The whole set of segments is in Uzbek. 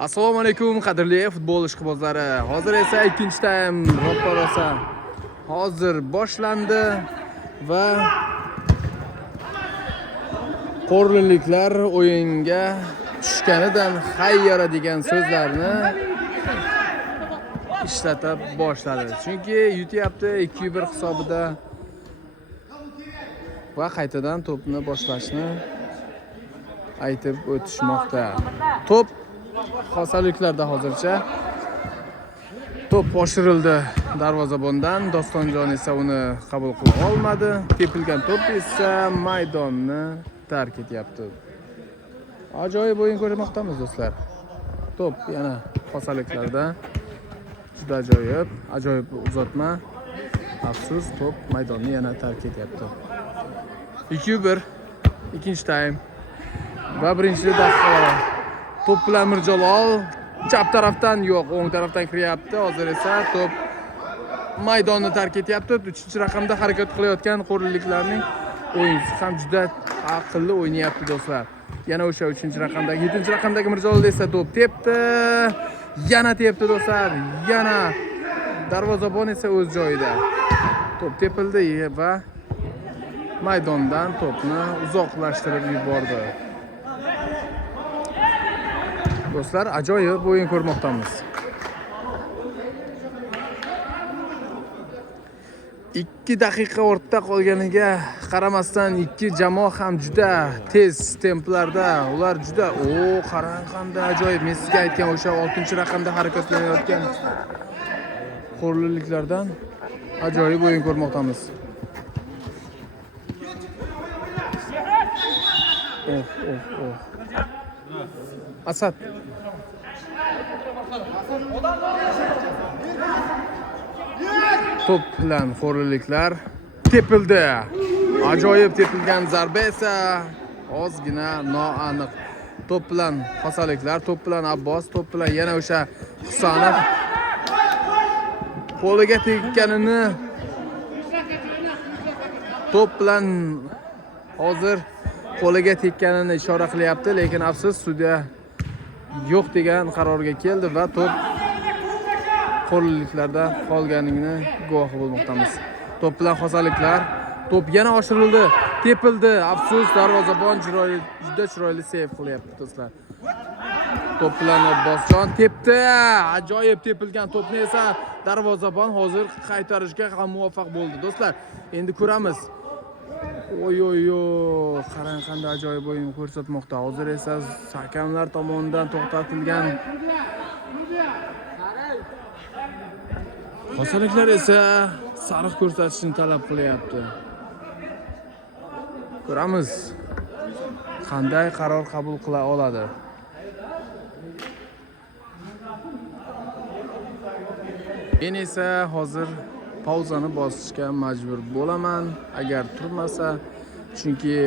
Assalomu alaykum qadrli futbol ishqibozlari. Hozir esa ikkinchi taym ro'pararosa hozir boshlandi va qo'rliliklar o'yinga tushganidan hayyara degan so'zlarni ishlatib boshladi. Chunki yutyapti 2-1 hisobida va qaytadan to'pni boshlashni aytib o'tishmoqda. To'p xosaliklarda hozircha to'p oshirildi darvozabondan. Dostonjon esa uni qabul qila olmadi. Tepilgan to'p esa maydonni tark etyapti. Ajoyib o'yin ko'rmoqdamiz do'stlar. To'p yana xosaliklarda. Juda ajoyib uzatma. Afsus, to'p maydonni yana tark etyapti. 2-1 ikkinchi taym va birinchi daqiqa. To'p bilan Mirjalol chap tarafdan yo'q, o'ng tarafdan kiryapti. Hozir esa to'p maydonni tark etyapti. 3-raqamda harakat qilayotgan qo'rliliklarning o'yinchisi ham juda aqlli o'ynayapti do'stlar. Yana o'sha 3-raqamdagi, 7-raqamdagi Mirjalol esa to'p tepdi. Yana tepdi do'stlar. Yana darvozabon esa o'z joyida. To'p tepildi va maydondan to'pni uzoqlashtirib yubordi. Do'stlar, ajoyib o'yin ko'rmoqdamiz. 2 daqiqa ortda qolganiga qaramasdan ikki jamoa ham juda tez templarda, ular juda qarang qanday ajoyib. Men sizga aytgan o'sha 6-raqamda harakatlanayotgan qo'rliliklardan ajoyib o'yin ko'rmoqdamiz. Asad. To'p bilan qo'rliliklar tepildi. Ajoyib tepilgan zarba esa ozgina noaniq. To'p bilan xosaliklar, to'p bilan Abbos, to'p bilan yana o'sha Husanov qo'liga tekkanini to'p bilan hozir qo'liga tekkanini ishora qilyapti, lekin afsus sudya yo'q degan qarorga keldi va to'p qo'rliliklarda qolganini guvohi bo'lmoqdamiz. To'p bilan xosaliklar, to'p yana oshirildi, tepildi. Afsus, darvozabon juda chiroyli seyv qilyapti do'stlar. To'p bilan Abbosjon tepdi. Ajoyib tepilgan to'pni esa darvozabon hozir qaytarishga ham muvaffaq bo'ldi do'stlar. Endi ko'ramiz. Qarang qanday ajoyib o'yin ko'rsatmoqda. Hozir esa hakamlar tomonidan to'xtatilgan. Xosaliklar esa sariq ko'rsatishni talab qilyapti. Ko'ramiz qanday qaror qabul qila oladi. Men esa hozir pauzani bosishga majbur bo'laman agar turmasa, chunki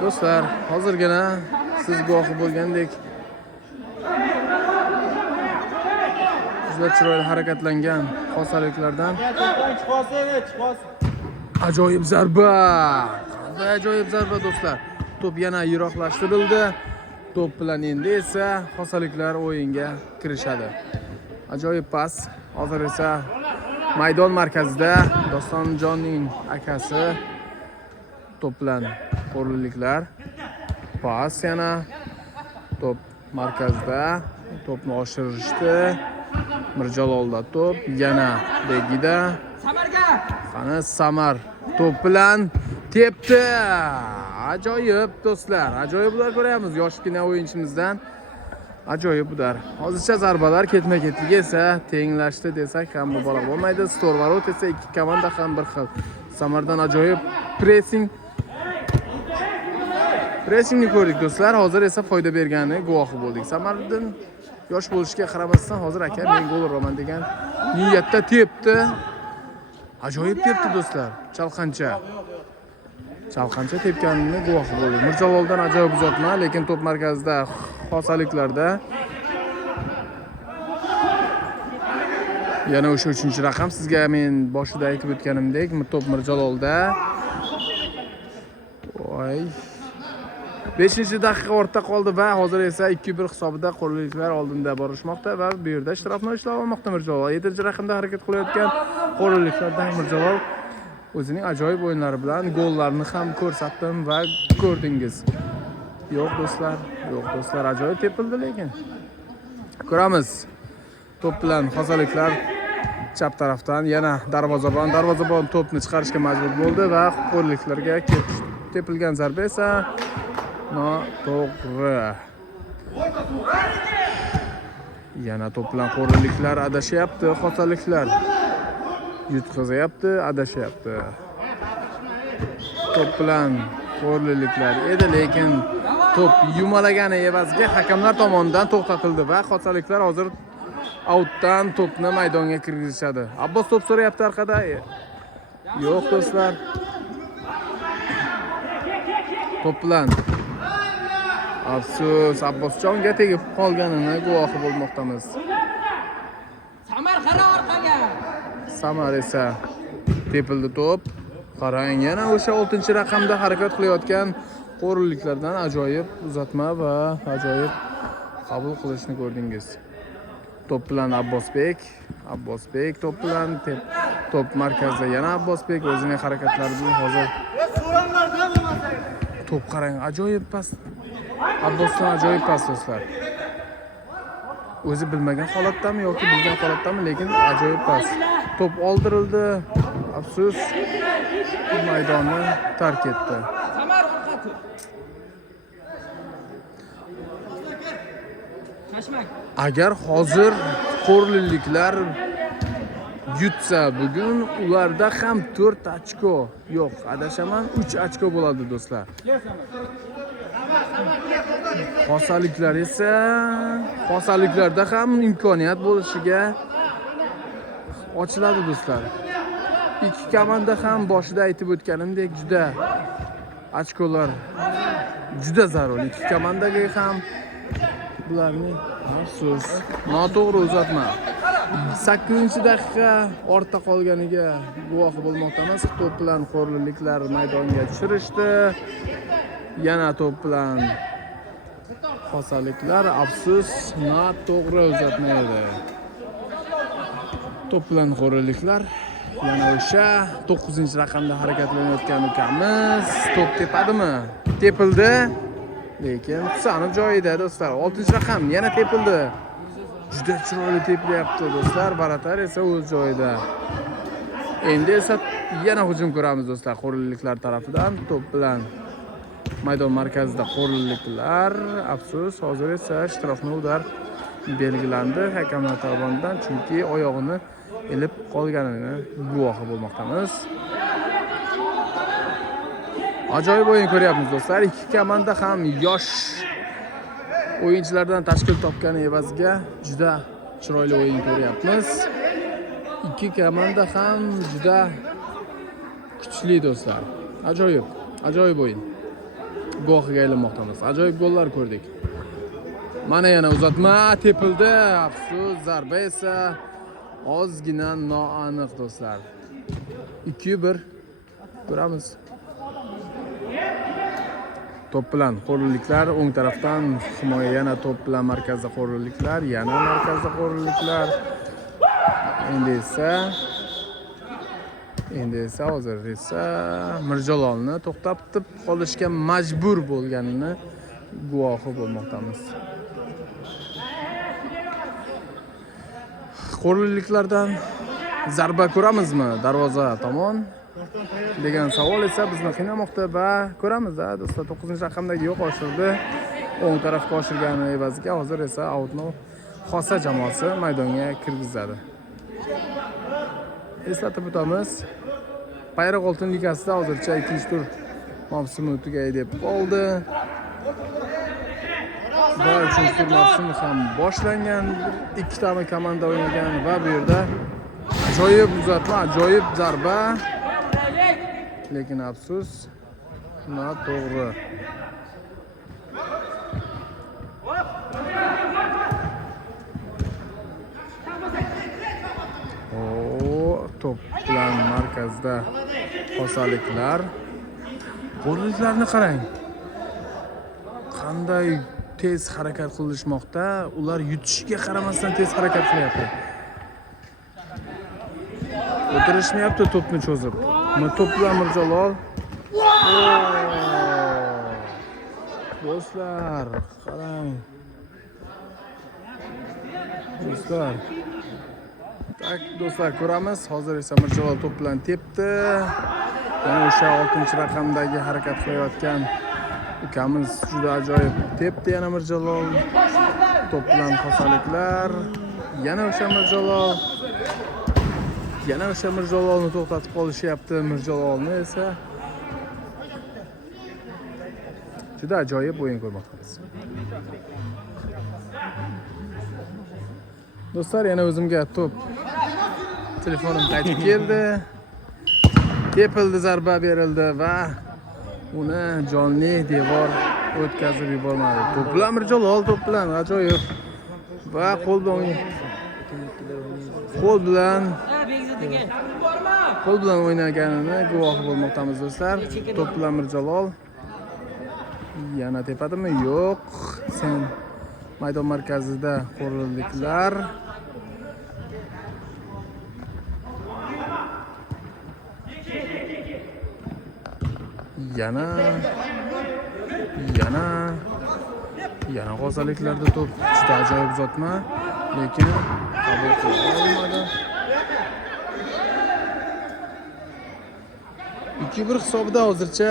do'stlar, hozirgina siz guvohi bo'lgandek juda chiroyli harakatlangan xosaliklardan ajoyib zarba. Qanday ajoyib zarba do'stlar. To'p yana yiroqlashtirildi. To'p bilan endi esa xosaliklar o'yinga kirishadi. Ajoyib pas. Hozir esa maydon markazida Dostonjonning akasi to'p bilan qo'rliliklar. Pas yana to'p markazda, to'pni oshirishdi. Mirjalolda to'p, yana Begida. Qani Samar to'p bilan tepdi. Ajoyib do'stlar, ajoyiblar ko'ryapmiz yoshgina o'yinchimizdan. Ajoyib bular. Hozircha zarbalar ketma-ketligi esa tenglashdi desak ham mubolag'a bo'lmaydi. Storvarot esa ikki komanda ham bir xil. Samardan ajoyib pressingni ko'rdik do'stlar. Hozir esa foyda bergani guvohi bo'ldik. Samardan yosh bo'lishiga qaramasdan hozir aka men gol uraman degan niyatda tepdi. Ajoyib tepdi do'stlar. Chalqancha tepganini guvohi bo'ldik. Mirjaloldan ajoyib uzatma, lekin to'p markazida xosaliklarda. Yana o'sha 3-raqam sizga men boshida aytib o'tganimdek, to'p Mirjalolda. 5-daqiqa ortda qoldi va hozir esa 2-1 hisobida qo'rg'onliklar oldinda borishmoqda va bu yerda shtrafni ishlab olmoqda Mirjalol. 7-raqamda harakat qilayotgan qo'rg'onliklardan Mirjalol o'zining ajoyib o'yinlari bilan gollarni ham ko'rsatdim va ko'rdingiz. Yo'q do'stlar, ajoyib tepildi lekin. Ko'ramiz. To'p bilan xozaliklar chap tarafdan yana darvozabon to'pni chiqarishga majbur bo'ldi va qo'rg'onliklarga tepilgan zarba esa noto'g'ri. Yana to'p bilan qo'rg'onliklar adashyapti, xozaliklar yutqazyapti, adashyapti. To'p bilan qo'rg'onliklar edi, lekin to'p yumalagani evaziga hakamlar tomonidan to'xtatildi va xozaliklar hozir outdan to'pni maydonga kirgizishadi. Abbos to'p so'rayapti orqada. Yo'q do'stlar. To'p bilan afsus Abbosjonga tegib qolganini guvohi bo'lmoqdamiz. Samar qara orqaga. Samar esa tepildi to'p. Qarang, yana o'sha 6-raqamda harakat qilayotgan qo'rg'onliklardan ajoyib uzatma va ajoyib qabul qilishni ko'rdingiz. To'p bilan Abbosbek to'p bilan to'p markazda yana Abbosbek o'zining harakatlari bilan hozir to'p qarang, ajoyib pas. Abbosdan ajoyib pas do'stlar. O'zi bilmagan holatdami yoki bilgan holatdami, lekin ajoyib pas. To'p oldirildi. Afsus, maydonni tark etdi. Samar orqa tur. Tashmak. Agar hozir qo'rg'onliklar yutsa, bugun ularda ham 4 ochko, yo'q, adashaman 3 ochko bo'ladi do'stlar. Xosaliklarda ham imkoniyat bo'lishiga ochiladi do'stlar. Ikki komanda ham boshida aytib o'tganimdek juda ochkolar juda zarur. Ikki komandaga ham bularning afsus noto'g'ri uzatma. 8-daqiqa ortda qolganiga guvohi bo'lmoqdamiz. To'p bilan qo'rg'onliklar maydonga tushirishdi. Yana to'p bilan xosaliklar afsus noto'g'ri uzatma edi. To'p bilan qo'rg'onliklar yana o'sha 9-raqamda harakatlanayotgan ukamiz to'p tepadimi? Tepildi. Lekin Husanov joyida do'stlar. 6-raqam yana tepildi. Juda chiroyli tepilyapti do'stlar. Baratar esa o'z joyida. Endi esa yana hujum ko'ramiz do'stlar qo'rg'onliklar tarafidan. To'p bilan maydon markazida qo'rg'onliklar afsus hozir esa shtrafni udar belgilandi hakamlar tomonidan, chunki oyog'ini ilib qolganini guvohi bo'lmoqdamiz. Ajoyib o'yin ko'ryapmiz do'stlar. Ikki komanda ham yosh o'yinchilardan tashkil topgani evaziga juda chiroyli o'yin ko'ryapmiz. Ikki komanda ham juda kuchli do'stlar. Ajoyib o'yin. Guvohiga aylanmoqdamiz. Ajoyib gollar ko'rdik. Mana yana uzatma tepildi. Afsus, zarba esa ozgina noaniq do'stlar. 2-1 ko'ramiz. To'p bilan qo'rg'onliklar o'ng tarafdan himoya, yana to'p bilan markazda qo'rg'onliklar, yana markazda qo'rg'onliklar. Endi esa hozir esa Mirjalolni to'xtatib qolishga majbur bo'lganini guvohi bo'lmoqdamiz. Qo'rg'onliklardan zarba ko'ramizmi darvoza tomon degan savol esa bizni qiynamoqda va ko'ramiz do'stlar. 9-raqamdagi yo'q oshirdi. O'ng tarafga oshirgani evaziga hozir esa outni xosa jamoasi maydonga kirgizadi. Eslatib o'tamiz. Bayroq Oltin ligasida hozircha 2-tur mavsumi tugay deb qoldi. Va 3-tur mavsumi ham boshlangan. 2 ta komanda o'ynagan va bu yerda ajoyib uzatma, ajoyib zarba. Lekin afsus, noto'g'ri. To'p bilan markazda xosaliklar. Qo'rg'onliklarni qarang. qanday tez harakat qilishmoqda. Ular yutishiga qaramasdan tez harakat qilyapti. O'tirishmayapti to'pni cho'zib. To'p bilan Mirjalol. Do'stlar, qarang. Do'stlar. Tak, do'stlar, ko'ramiz. Hozir esa Mirjalol to'p bilan tepdi. Yana o'sha 6-raqamdagi harakat qilayotgan ukamiz juda ajoyib tepdi. Yana Mirjalol to'p bilan xosaliklar. Yana o'sha Mirjalol. Yana o'sha Mirjalolni to'xtatib qolishyapti. Mirjalolni esa juda ajoyib o'yin ko'rmoqdamiz. Do'stlar, yana o'zimga to'p telefonim qaytib keldi. Tepildi, zarba berildi va uni jonli devor o'tkazib yubormadi. To'p bilan Mirjalol, to'p bilan ajoyib. Va qo'l bilan o'ynaganini guvohi bo'lmoqdamiz do'stlar. To'p bilan Mirjalol yana tepadimi? Yo'q. Sen maydon markazida qo'rilliklar. Yana g'ozaliklarda to'p juda ajoyib uzatma, lekin qabul qila olmadi. 2-1 hisobida hozircha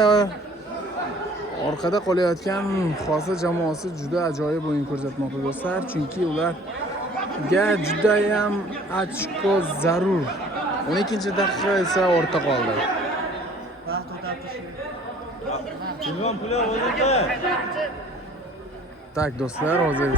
orqada qolayotgan Xosa jamoasi juda ajoyib o'yin ko'rsatmoqda do'stlar, chunki ularga juda ham ochko zarur. 12-daqiqa esa ortda qoldi. Tak, do'stlar, hozir